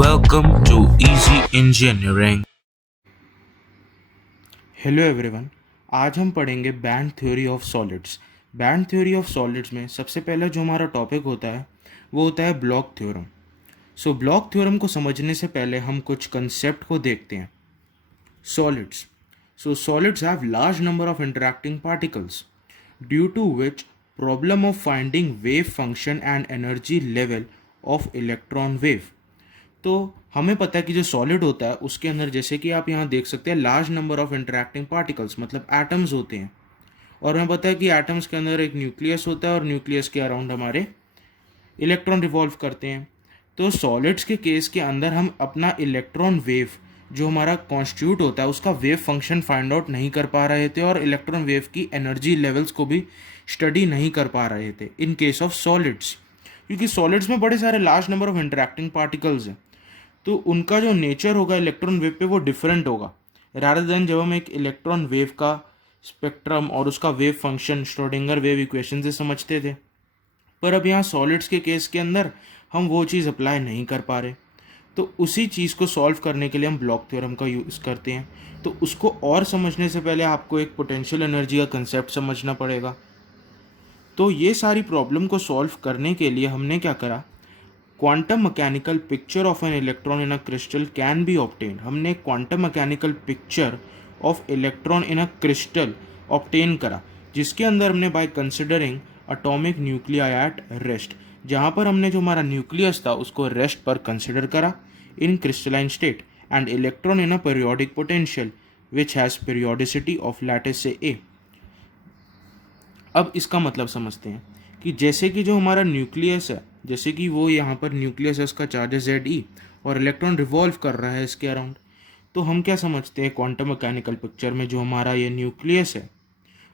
Welcome to Easy Engineering. Hello everyone. आज हम पढ़ेंगे band theory of solids. Band theory of solids में सबसे पहला जो हमारा टॉपिक होता है वो होता है ब्लॉक थ्योरम। ब्लॉक थ्योरम को समझने से पहले हम कुछ कंसेप्ट को देखते हैं। Solids solids have large number of interacting particles, due to which problem of finding wave function and energy level of electron wave। तो हमें पता है कि जो सॉलिड होता है उसके अंदर, जैसे कि आप यहाँ देख सकते हैं, large number of interacting particles मतलब एटम्स होते हैं। और हमें पता है कि एटम्स के अंदर एक न्यूक्लियस होता है और न्यूक्लियस के अराउंड हमारे इलेक्ट्रॉन रिवॉल्व करते हैं। तो सॉलिड्स के केस के अंदर हम अपना इलेक्ट्रॉन वेव जो हमारा कॉन्स्टिट्यूट होता है उसका वेव फंक्शन फाइंड आउट नहीं कर पा रहे थे और इलेक्ट्रॉन वेव की एनर्जी लेवल्स को भी स्टडी नहीं कर पा रहे थे इन केस ऑफ सॉलिड्स, क्योंकि सॉलिड्स में बड़े सारे large number of interacting particles हैं। तो उनका जो नेचर होगा इलेक्ट्रॉन वेव पे वो डिफरेंट होगा, रादर देन जब हम एक इलेक्ट्रॉन वेव का स्पेक्ट्रम और उसका wave function Schrodinger wave equation से समझते थे। पर अब यहाँ सॉलिड्स के केस के अंदर हम वो चीज़ अप्लाई नहीं कर पा रहे। तो उसी चीज़ को सॉल्व करने के लिए हम ब्लॉक थ्योरम का यूज़ करते हैं। तो उसको और समझने से पहले आपको एक पोटेंशियल एनर्जी का कंसेप्ट समझना पड़ेगा। तो ये सारी प्रॉब्लम को सॉल्व करने के लिए हमने क्या करा, quantum mechanical picture of an electron in a crystal can be obtained. हमने quantum mechanical picture of electron in a crystal obtain करा, जिसके अंदर हमने by considering atomic nuclei at rest, जहाँ पर हमने जो हमारा न्यूक्लियस था उसको रेस्ट पर कंसिडर करा in crystalline state, and electron in a periodic potential which has periodicity of lattice से ए। अब इसका मतलब समझते हैं कि जैसे कि जो हमारा न्यूक्लियस है, जैसे कि वो यहाँ पर न्यूक्लियस है, उसका चार्ज है ZE और इलेक्ट्रॉन रिवॉल्व कर रहा है इसके अराउंड। तो हम क्या समझते हैं, क्वांटम मैकेनिकल पिक्चर में जो हमारा ये न्यूक्लियस है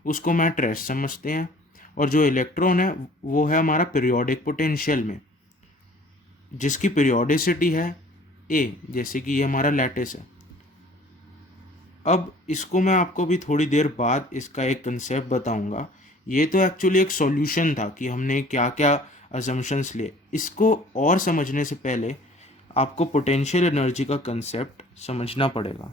उसको मैं ट्रेस समझते हैं, और जो इलेक्ट्रॉन है वो है हमारा पीरियोडिक पोटेंशियल में, जिसकी पीरियोडिसिटी है A, जैसे कि ये हमारा लैटिस है। अब इसको मैं आपको भी थोड़ी देर बाद इसका एक कंसेप्ट बताऊंगा। ये तो एक्चुअली एक सॉल्यूशन था कि हमने क्या क्या अजम्पशंस लिए। इसको और समझने से पहले आपको पोटेंशियल एनर्जी का कंसेप्ट समझना पड़ेगा।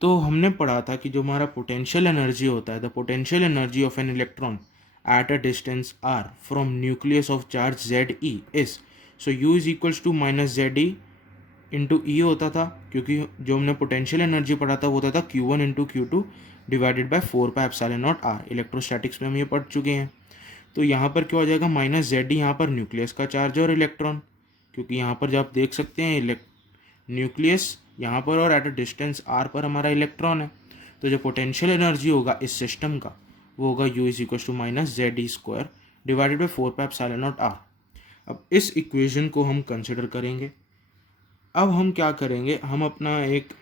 तो हमने पढ़ा था कि जो हमारा पोटेंशियल एनर्जी होता है, the potential energy of an electron at a distance r from nucleus of charge ZE is, so U is equals to minus ZE into e होता था, क्योंकि जो हमने पोटेंशियल एनर्जी पढ़ा था वो होता था Q1 into Q2 divided by 4πε0r। Electrostatics में हम ये पढ़ चुके हैं। तो यहाँ पर क्या हो जाएगा, माइनस ZD यहाँ पर न्यूक्लियस का चार्ज और इलेक्ट्रॉन, क्योंकि यहाँ पर जब आप देख सकते हैं न्यूक्लियस यहाँ पर और एट अ डिस्टेंस r पर हमारा इलेक्ट्रॉन है। तो जो पोटेंशियल एनर्जी होगा इस सिस्टम का वो होगा U is equal to minus ZD square divided by 4πε0r। अब इस इक्वेशन को हम कंसिडर करेंगे। अब हम क्या करेंगे, हम अपना एक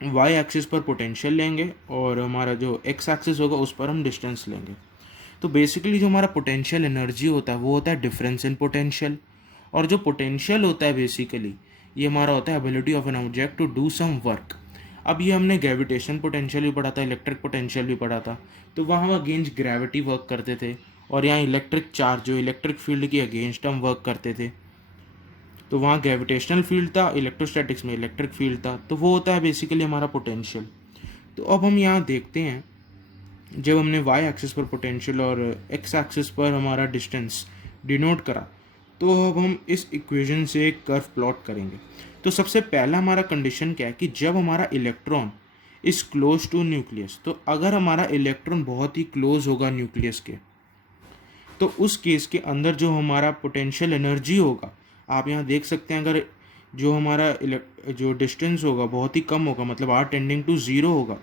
y एक्सिस पर पोटेंशियल लेंगे और हमारा जो x एक्सिस होगा उस पर हम डिस्टेंस लेंगे। तो बेसिकली जो हमारा पोटेंशियल एनर्जी होता है वो होता है डिफरेंस इन पोटेंशियल, और जो पोटेंशियल होता है बेसिकली ये हमारा होता है ability of an object to do some work. अब ये हमने ग्रेविटेशन पोटेंशियल भी पढ़ा था, इलेक्ट्रिक पोटेंशियल भी पढ़ा था। तो वहाँ हम अगेंस्ट ग्रेविटी वर्क करते थे, और यहाँ इलेक्ट्रिक चार्ज जो इलेक्ट्रिक फील्ड की अगेंस्ट हम वर्क करते थे। तो वहाँ ग्रेविटेशनल फील्ड था, इलेक्ट्रोस्टैटिक्स में इलेक्ट्रिक फील्ड था। तो वो होता है बेसिकली हमारा पोटेंशियल। तो अब हम यहाँ देखते हैं, जब हमने y एक्सिस पर पोटेंशियल और x एक्सिस पर हमारा डिस्टेंस डिनोट करा, तो अब हम इस इक्वेशन से एक कर्व प्लॉट करेंगे। तो सबसे पहला हमारा कंडीशन क्या है कि जब हमारा electron is close to nucleus, तो अगर हमारा इलेक्ट्रॉन बहुत ही क्लोज होगा न्यूक्लियस के, तो उस केस के अंदर जो हमारा पोटेंशियल एनर्जी होगा, आप यहाँ देख सकते हैं, अगर जो हमारा जो डिस्टेंस होगा बहुत ही कम होगा, मतलब r टेंडिंग टू ज़ीरो होगा,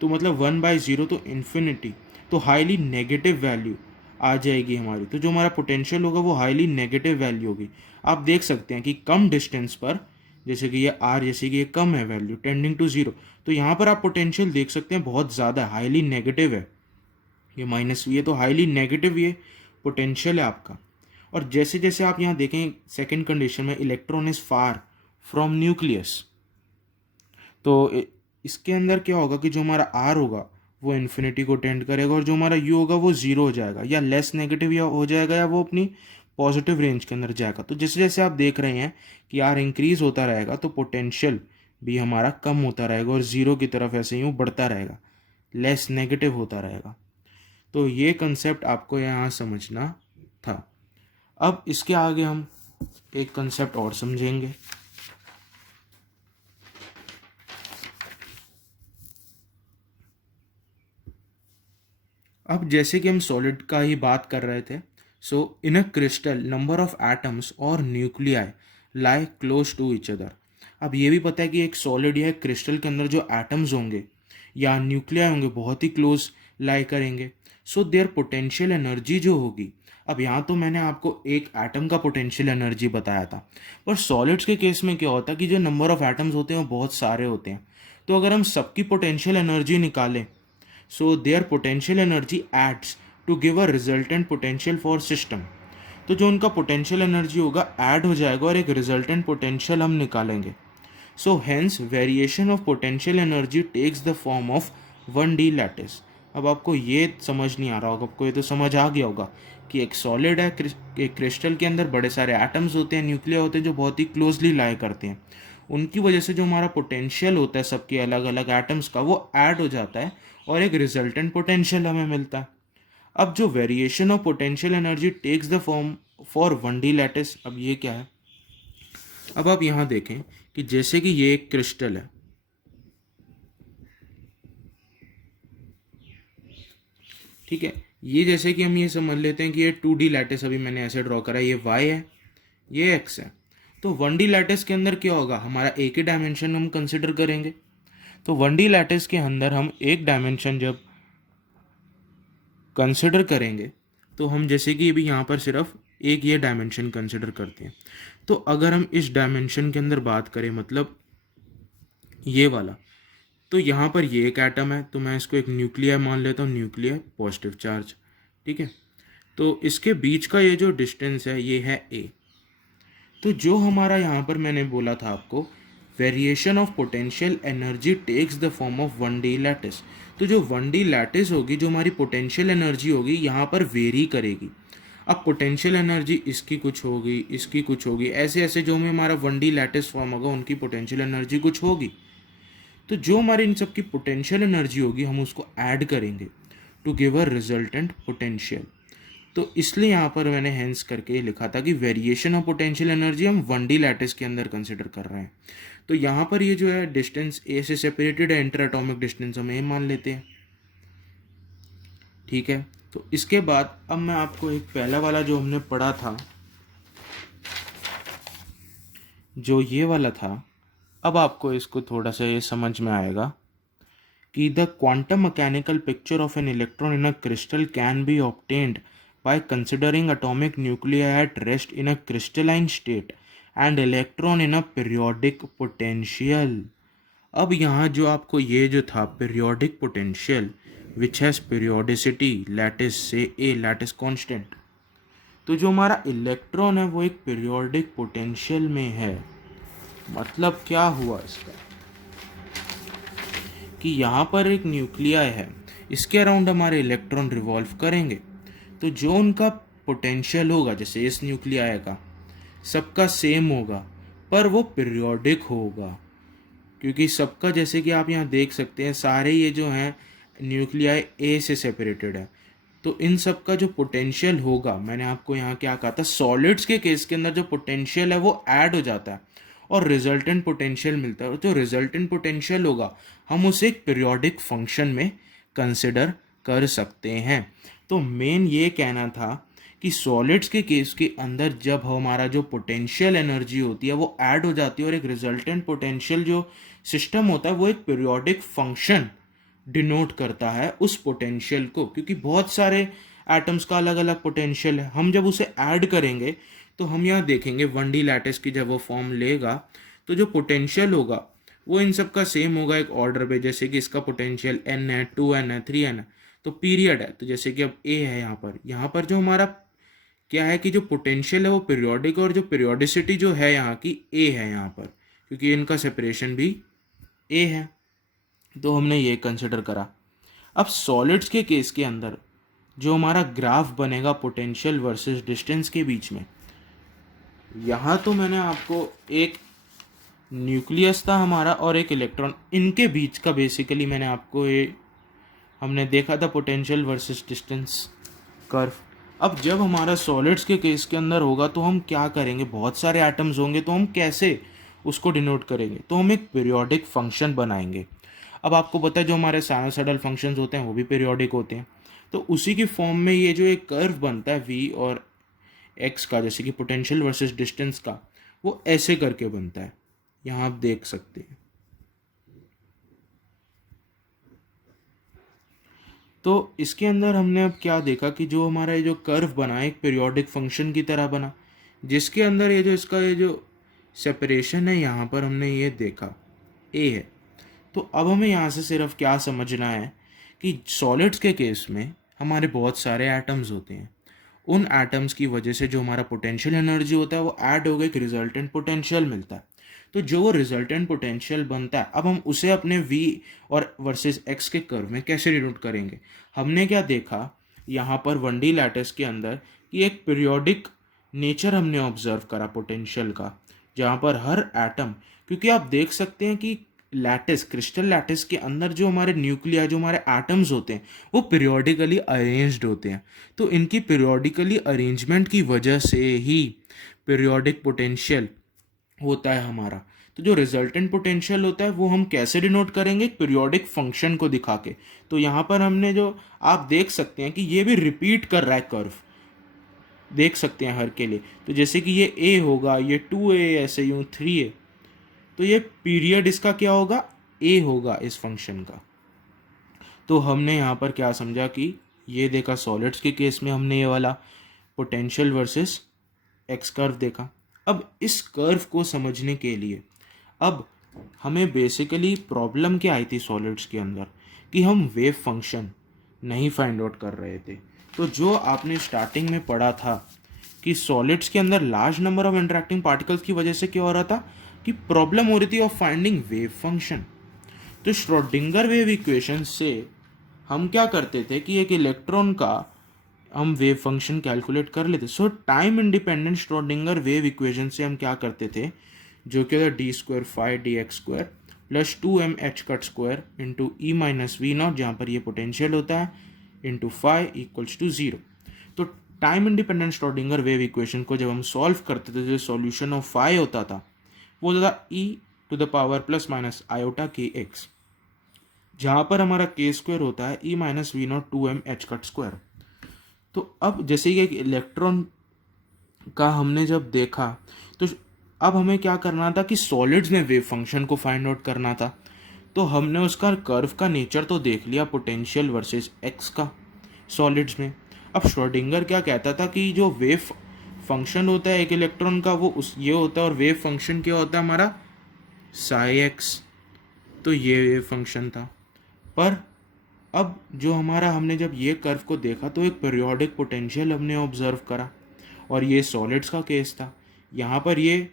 तो मतलब 1/0 तो इन्फिनिटी, तो हाईली नेगेटिव वैल्यू आ जाएगी हमारी। तो जो हमारा पोटेंशियल होगा वो हाईली नेगेटिव वैल्यू होगी। आप देख सकते हैं कि कम डिस्टेंस पर, जैसे कि ये r, जैसे कि ये कम है वैल्यू टेंडिंग टू ज़ीरो, तो यहाँ पर आप पोटेंशियल देख सकते हैं बहुत ज़्यादा हाईली नेगेटिव है। ये माइनस वी है तो हाईली नेगेटिव ये पोटेंशियल है आपका। और जैसे जैसे आप यहाँ देखें सेकेंड कंडीशन में, electron is far from nucleus, तो इसके अंदर क्या होगा कि जो हमारा आर होगा वो इन्फिनिटी को टेंड करेगा, और जो हमारा यू होगा वो ज़ीरो हो जाएगा, या लेस नेगेटिव या हो जाएगा, या वो अपनी पॉजिटिव रेंज के अंदर जाएगा। तो जैसे जैसे आप देख रहे हैं कि आर इंक्रीज होता रहेगा तो पोटेंशियल भी हमारा कम होता रहेगा और ज़ीरो की तरफ ऐसे यूँ बढ़ता रहेगा, लेस नेगेटिव होता रहेगा। तो ये कंसेप्ट आपको यहाँ समझना था। अब इसके आगे हम एक कंसेप्ट और समझेंगे। अब जैसे कि हम सॉलिड का ही बात कर रहे थे, so in a crystal number of atoms और nuclei lie close to each other. अब ये भी पता है कि एक सॉलिड या क्रिस्टल के अंदर जो एटम्स होंगे या न्यूक्लियाई होंगे बहुत ही क्लोज लाई करेंगे। सो देयर पोटेंशियल एनर्जी जो होगी, अब यहाँ तो मैंने आपको एक एटम का पोटेंशियल एनर्जी बताया था, पर सॉलिड्स के केस में क्या होता है कि जो नंबर ऑफ एटम्स होते हैं वो बहुत सारे होते हैं। तो अगर हम सबकी पोटेंशियल एनर्जी निकालें, so their potential energy adds to give a resultant potential for system। तो जो उनका पोटेंशियल एनर्जी होगा ऐड हो जाएगा और एक रिजल्टेंट पोटेंशियल हम निकालेंगे। So hence variation of potential energy takes the form of 1D lattice. अब आपको ये समझ नहीं आ रहा होगा, आपको ये तो समझ आ गया होगा कि एक सॉलिड है, एक क्रिस्टल के अंदर बड़े सारे एटम्स होते हैं, न्यूक्लिया होते हैं जो बहुत ही क्लोजली लाई करते हैं। उनकी वजह से जो हमारा पोटेंशियल होता है सबके अलग अलग एटम्स का, वो ऐड हो जाता है और एक रिजल्टेंट पोटेंशियल हमें मिलता है। अब जो variation of potential energy takes the form for 1D lattice, अब ये क्या है? अब आप यहाँ देखें कि जैसे कि ये एक क्रिस्टल है, ठीक है, ये जैसे कि हम ये समझ लेते हैं कि ये 2D लैटिस अभी मैंने ऐसे ड्रॉ करा है, ये y है, ये x है। तो 1D लैटिस के अंदर क्या होगा, हमारा एक ही डायमेंशन हम कंसिडर करेंगे। तो 1D लैटिस के अंदर हम एक डायमेंशन जब कंसिडर करेंगे तो हम जैसे कि अभी यहाँ पर सिर्फ एक ये डायमेंशन कंसिडर करते हैं। तो अगर हम इस डायमेंशन के अंदर बात करें, मतलब ये वाला, तो यहाँ पर ये एक एटम है, तो मैं इसको एक न्यूक्लिया मान लेता हूँ, न्यूक्लिया पॉजिटिव चार्ज, ठीक है। तो इसके बीच का ये जो डिस्टेंस है ये है a। तो जो हमारा यहाँ पर मैंने बोला था आपको, variation of potential energy takes the form of 1D lattice. तो जो 1D लैटिस होगी, जो हमारी पोटेंशियल एनर्जी होगी, यहाँ पर वेरी करेगी। अब पोटेंशियल एनर्जी इसकी कुछ होगी, इसकी कुछ होगी, ऐसे ऐसे जो में हमारा 1D लैटिस फॉर्म होगा उनकी पोटेंशियल एनर्जी कुछ होगी। तो जो हमारी इन सब की पोटेंशियल एनर्जी होगी हम उसको ऐड करेंगे to give a resultant potential. तो इसलिए यहाँ पर मैंने हेंस करके लिखा था कि वेरिएशन ऑफ पोटेंशियल एनर्जी हम 1D लैटिस के अंदर कंसिडर कर रहे हैं। तो यहाँ पर ये जो है डिस्टेंस ए से सेपरेटेड है, इंटर एटॉमिक डिस्टेंस हम ए मान लेते हैं, ठीक है। तो इसके बाद अब मैं आपको एक पहला वाला जो हमने पढ़ा था, जो ये वाला था, अब आपको इसको थोड़ा सा ये समझ में आएगा कि the quantum mechanical picture of an electron in a crystal can be obtained by considering atomic nuclei at rest in a crystalline state and electron in a periodic potential। अब यहाँ जो आपको ये जो था periodic potential which has periodicity lattice से a lattice constant, तो जो हमारा इलेक्ट्रॉन है वो एक periodic potential में है। मतलब क्या हुआ इसका कि यहाँ पर एक न्यूक्लियाई है, इसके अराउंड हमारे इलेक्ट्रॉन रिवॉल्व करेंगे। तो जो उनका पोटेंशियल होगा, जैसे इस न्यूक्लियाई का सबका सेम होगा, पर वो पीरियोडिक होगा, क्योंकि सबका जैसे कि आप यहाँ देख सकते हैं सारे ये जो हैं न्यूक्लियाई ए से सेपरेटेड है। तो इन सब का जो पोटेंशियल होगा, मैंने आपको यहाँ क्या कहा था, सॉलिड्स के केस के अंदर जो पोटेंशियल है वो ऐड हो जाता है और रिजल्टेंट पोटेंशियल मिलता है। और जो रिजल्टेंट पोटेंशियल होगा हम उसे एक पीरियोडिक फंक्शन में कंसिडर कर सकते हैं। तो मेन ये कहना था कि सॉलिड्स के केस के अंदर जब हमारा जो पोटेंशियल एनर्जी होती है वो ऐड हो जाती है और एक रिजल्टेंट पोटेंशियल जो सिस्टम होता है वो एक पीरियोडिक फंक्शन डिनोट करता है उस पोटेंशियल को, क्योंकि बहुत सारे एटम्स का अलग अलग पोटेंशियल है। हम जब उसे ऐड करेंगे तो हम यहाँ देखेंगे 1D लैटिस की जब वो फॉर्म लेगा तो जो पोटेंशियल होगा वो इन सब का सेम होगा एक ऑर्डर पे, जैसे कि इसका पोटेंशियल n है, 2n है, 3n है। तो पीरियड है, तो जैसे कि अब a है, यहाँ पर जो हमारा क्या है कि जो पोटेंशियल है वो पीरियोडिक, और जो पीरियोडिसिटी जो है यहाँ की a है यहाँ पर, क्योंकि इनका सेपरेशन भी a है। तो हमने ये कंसिडर करा। अब सॉलिड्स के केस के अंदर जो हमारा ग्राफ बनेगा पोटेंशियल वर्सेस डिस्टेंस के बीच में, यहाँ तो मैंने आपको एक न्यूक्लियस था हमारा और एक इलेक्ट्रॉन, इनके बीच का बेसिकली मैंने आपको ये हमने देखा था पोटेंशियल वर्सेस डिस्टेंस कर्व। अब जब हमारा सॉलिड्स के केस के अंदर होगा तो हम क्या करेंगे, बहुत सारे एटम्स होंगे तो हम कैसे उसको डिनोट करेंगे, तो हम एक पीरियोडिक फंक्शन बनाएंगे। अब आपको पता है जो हमारे साइनसॉइडल फंक्शंस होते हैं वो भी पीरियोडिक होते हैं, तो उसी की फॉर्म में ये जो एक कर्व बनता है वी और एक्स का, जैसे कि पोटेंशियल वर्सेस डिस्टेंस का, वो ऐसे करके बनता है, यहाँ आप देख सकते हैं। तो इसके अंदर हमने अब क्या देखा कि जो हमारा ये जो कर्व बना एक पीरियोडिक फंक्शन की तरह बना, जिसके अंदर ये जो इसका ये जो सेपरेशन है यहाँ पर हमने ये देखा ए है। तो अब हमें यहाँ से सिर्फ क्या समझना है कि सॉलिड्स के केस में हमारे बहुत सारे एटम्स होते हैं, उन एटम्स की वजह से जो हमारा पोटेंशियल एनर्जी होता है वो ऐड हो गया, एक रिजल्टेंट पोटेंशियल मिलता है। तो जो वो रिजल्टेंट पोटेंशियल बनता है, अब हम उसे अपने v और वर्सेस x के कर्व में कैसे डिनोट करेंगे। हमने क्या देखा यहाँ पर 1D लैटिस के अंदर कि एक पीरियोडिक नेचर हमने ऑब्जर्व करा पोटेंशियल का, जहाँ पर हर एटम, क्योंकि आप देख सकते हैं कि लैटिस, क्रिस्टल लैटिस के अंदर जो हमारे न्यूक्लिया, जो हमारे एटम्स होते हैं वो पीरियोडिकली अरेंज्ड होते हैं। तो इनकी पीरियोडिकली अरेंजमेंट की वजह से ही पीरियोडिक पोटेंशियल होता है हमारा। तो जो रिजल्टेंट पोटेंशियल होता है वो हम कैसे डिनोट करेंगे, पीरियोडिक फंक्शन को दिखा के। तो यहाँ पर हमने जो आप देख सकते हैं कि ये भी रिपीट कर रहा है कर्व, देख सकते हैं हर के लिए। तो जैसे कि ये a होगा, ये 2a, ऐसे यूँ 3a, तो ये पीरियड इसका क्या होगा, a होगा इस फंक्शन का। तो हमने यहाँ पर क्या समझा कि ये देखा सॉलिड्स के केस में हमने ये वाला पोटेंशियल वर्सेस एक्स कर्व देखा। अब इस कर्व को समझने के लिए अब हमें बेसिकली प्रॉब्लम क्या आई थी सॉलिड्स के अंदर, कि हम वेव फंक्शन नहीं फाइंड आउट कर रहे थे। तो जो आपने स्टार्टिंग में पढ़ा था कि सॉलिड्स के अंदर large number of interacting particles की वजह से क्या हो रहा था कि प्रॉब्लम हो रही थी ऑफ फाइंडिंग वेव फंक्शन। तो श्रोडिंगर वेव इक्वेशन से हम क्या करते थे कि एक इलेक्ट्रॉन का हम वेव फंक्शन कैलकुलेट कर लेते। So time independent Schrodinger wave equation से हम क्या करते थे, जो कि होता है D square phi D X square plus 2m h cut square into E minus V not, जहाँ पर ये पोटेंशियल होता है, इंटू फाई इक्वल्स टू 0। तो time independent Schrodinger wave equation को जब हम सॉल्व करते थे, जो सॉल्यूशन ऑफ फाई होता था वो होता था e to the power plus minus iota के एक्स, जहाँ पर हमारा के स्क्वायर होता है E minus V naught 2m h cut square. तो अब जैसे कि एक इलेक्ट्रॉन का हमने जब देखा, तो अब हमें क्या करना था कि सॉलिड्स में वेव फंक्शन को फाइंड आउट करना था। तो हमने उसका कर्व का नेचर तो देख लिया पोटेंशियल वर्सेस एक्स का सॉलिड्स में। अब श्रोडिंगर क्या कहता था कि जो वेव फंक्शन होता है एक इलेक्ट्रॉन का वो उस ये होता है, और वेव फंक्शन क्या होता है हमारा साई एक्स। तो ये वेव फंक्शन था। पर अब जो हमारा हमने जब ये कर्व को देखा तो एक पीरियोडिक पोटेंशियल हमने ऑब्जर्व करा, और ये सॉलिड्स का केस था। यहाँ पर ये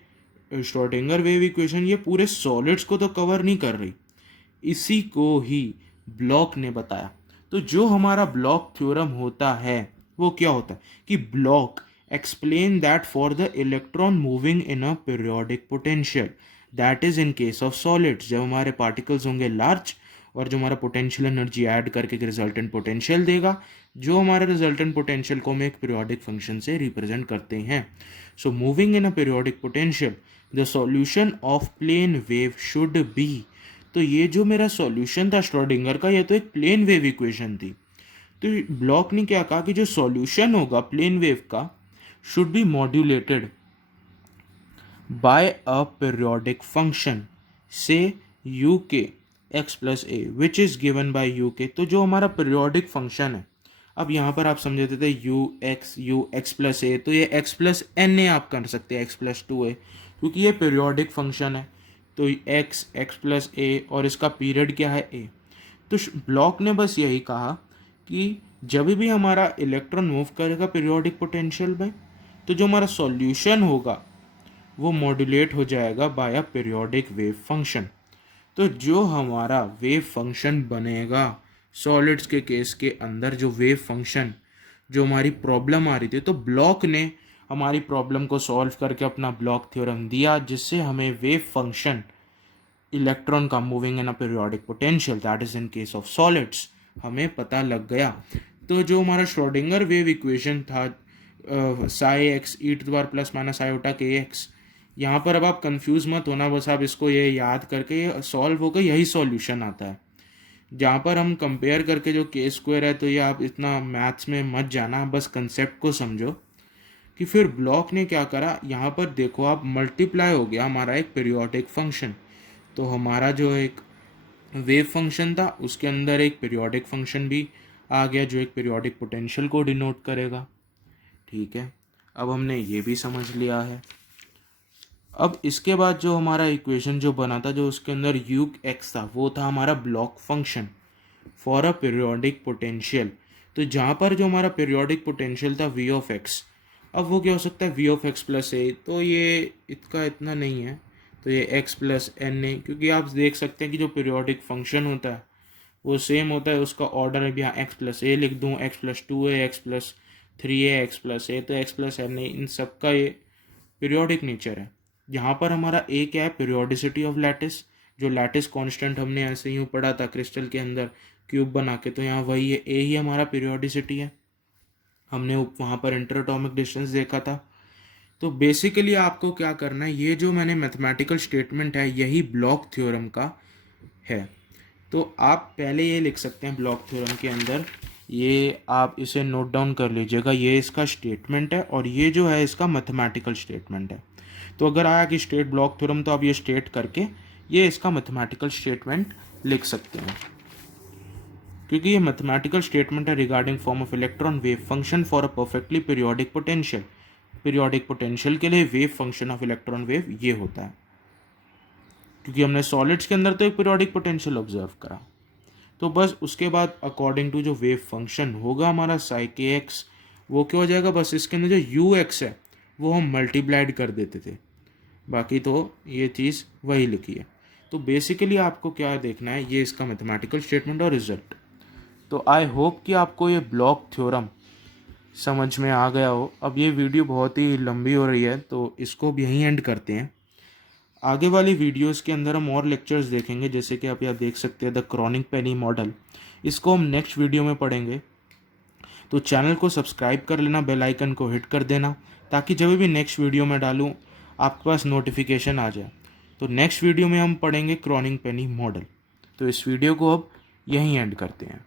श्रोडिंगर वेव इक्वेशन ये पूरे सॉलिड्स को तो कवर नहीं कर रही, इसी को ही ब्लॉक ने बताया। तो जो हमारा ब्लॉक थ्योरम होता है वो क्या होता है कि block explain that for the electron moving in a periodic potential, that is in case of solids, जब हमारे पार्टिकल्स होंगे लार्ज और जो हमारा पोटेंशियल एनर्जी ऐड करके रिजल्टेंट पोटेंशियल देगा, जो हमारे रिजल्टेंट पोटेंशियल को हम एक पीरियोडिक फंक्शन से रिप्रेजेंट करते हैं। So moving in a periodic potential the solution of plane wave should be. तो ये जो मेरा सॉल्यूशन था श्रोडिंगर का, ये तो एक प्लेन वेव इक्वेशन थी। तो ब्लॉक ने क्या कहा कि जो सॉल्यूशन होगा प्लेन वेव का should be modulated by a periodic function से U K X plus A which is given by U K. तो जो हमारा पीरियोडिक फंक्शन है, अब यहाँ पर आप समझते थे यू एक्स प्लस ए, तो ये एक्स प्लस एन ए आप कर सकते हैं, एक्स प्लस 2a, क्योंकि ये पीरियोडिक फंक्शन है। तो एक्स प्लस ए और इसका पीरियड क्या है ए। तो ब्लॉक ने बस यही कहा कि जब भी हमारा इलेक्ट्रॉन मूव करेगा पीरियोडिक पोटेंशियल में, तो जो हमारा सॉल्यूशन होगा वो मॉड्यूलेट हो जाएगा by a periodic wave function. तो जो हमारा वेव फंक्शन बनेगा सॉलिड्स के केस के अंदर, जो वेव फंक्शन जो हमारी प्रॉब्लम आ रही थी, तो ब्लॉक ने हमारी प्रॉब्लम को सॉल्व करके अपना ब्लॉक थ्योरम दिया, जिससे हमें वेव फंक्शन इलेक्ट्रॉन का moving in a periodic potential, that is in case of solids, हमें पता लग गया। तो जो हमारा श्रोडिंगर वेव इक्वेशन था psi X E to the power plus minus iota के एक्स, यहाँ पर अब आप कंफ्यूज मत होना, बस आप इसको ये याद करके सॉल्व होकर यही सॉल्यूशन आता है। जहाँ पर हम कंपेयर करके जो के स्क्वायर है, तो ये आप इतना मैथ्स में मत जाना, बस कंसेप्ट को समझो कि फिर ब्लॉक ने क्या करा। यहाँ पर देखो आप, मल्टीप्लाई हो गया हमारा एक पीरियोडिक फंक्शन, तो हमारा जो एक वेव फंक्शन था उसके अंदर एक पीरियोडिक फंक्शन भी आ गया, जो एक पीरियोडिक पोटेंशियल को डिनोट करेगा। ठीक है, अब हमने ये भी समझ लिया है। अब इसके बाद जो हमारा इक्वेशन जो बना था, जो उसके अंदर यू एक्स था, वो था हमारा block function for a periodic potential. तो जहाँ पर जो हमारा पीरियोडिक पोटेंशियल था वी ऑफ एक्स, अब वो क्या हो सकता है वी ऑफ एक्स प्लस ए, तो ये इसका इतना नहीं है, तो ये एक्स प्लस एन ए, क्योंकि आप देख सकते हैं कि जो पीरियोडिक फंक्शन होता है वो सेम होता है, उसका ऑर्डर है, यहाँ एक्स प्लस ए लिख दूँ, एक्स प्लस टू ए, एक्स प्लस थ्री ए, एक्स प्लस ए, तो एक्स प्लस एन ए, इन सब का ये पीरियोडिक नेचर है। यहाँ पर हमारा ए क्या है, पीरियोडिसिटी ऑफ लैटिस, जो लैटिस कांस्टेंट हमने ऐसे ही पढ़ा था क्रिस्टल के अंदर क्यूब बना के, तो यहाँ वही है, ए ही हमारा पीरियोडिसिटी है। हमने वहाँ पर इंटर एटॉमिक डिस्टेंस देखा था। तो बेसिकली आपको क्या करना है, ये जो मैंने मैथमेटिकल स्टेटमेंट है यही ब्लॉक थ्योरम का है। तो आप पहले ये लिख सकते हैं ब्लॉक थ्योरम के अंदर, ये आप इसे नोट डाउन कर लीजिएगा, ये इसका स्टेटमेंट है और ये जो है इसका मैथमेटिकल स्टेटमेंट है। तो अगर आया कि स्टेट ब्लॉक थ्योरम, तो आप ये स्टेट करके ये इसका मैथमेटिकल स्टेटमेंट लिख सकते हैं, क्योंकि ये मैथमेटिकल स्टेटमेंट है regarding form of electron wave function for a perfectly periodic potential. Periodic potential के लिए wave function of electron wave ये होता है, क्योंकि हमने सॉलिड्स के अंदर तो एक पीरियोडिक पोटेंशियल ऑब्जर्व करा। तो बस उसके बाद अकॉर्डिंग टू जो वेव फंक्शन होगा हमारा साई के एक्स, वो क्या हो जाएगा, बस इसके अंदर जो यू एक्स है वो हम मल्टीप्लाइड कर देते थे, बाकी तो ये चीज़ वही लिखी है। तो बेसिकली आपको क्या देखना है, ये इसका मैथमेटिकल स्टेटमेंट और रिजल्ट। तो आई होप कि आपको ये ब्लॉक थ्योरम समझ में आ गया हो। अब ये वीडियो बहुत ही लंबी हो रही है, तो इसको भी यहीं एंड करते हैं। आगे वाली वीडियोस के अंदर हम और लेक्चर्स देखेंगे, जैसे कि आप देख सकते हैं द क्रॉनिक पेनी मॉडल, इसको हम नेक्स्ट वीडियो में पढ़ेंगे। तो चैनल को सब्सक्राइब कर लेना, बेल आइकन को हिट कर देना, ताकि जब भी नेक्स्ट वीडियो में डालूँ आपके पास नोटिफिकेशन आ जाए। तो नेक्स्ट वीडियो में हम पढ़ेंगे क्रॉनिक पेनी मॉडल। तो इस वीडियो को अब यहीं एंड करते हैं।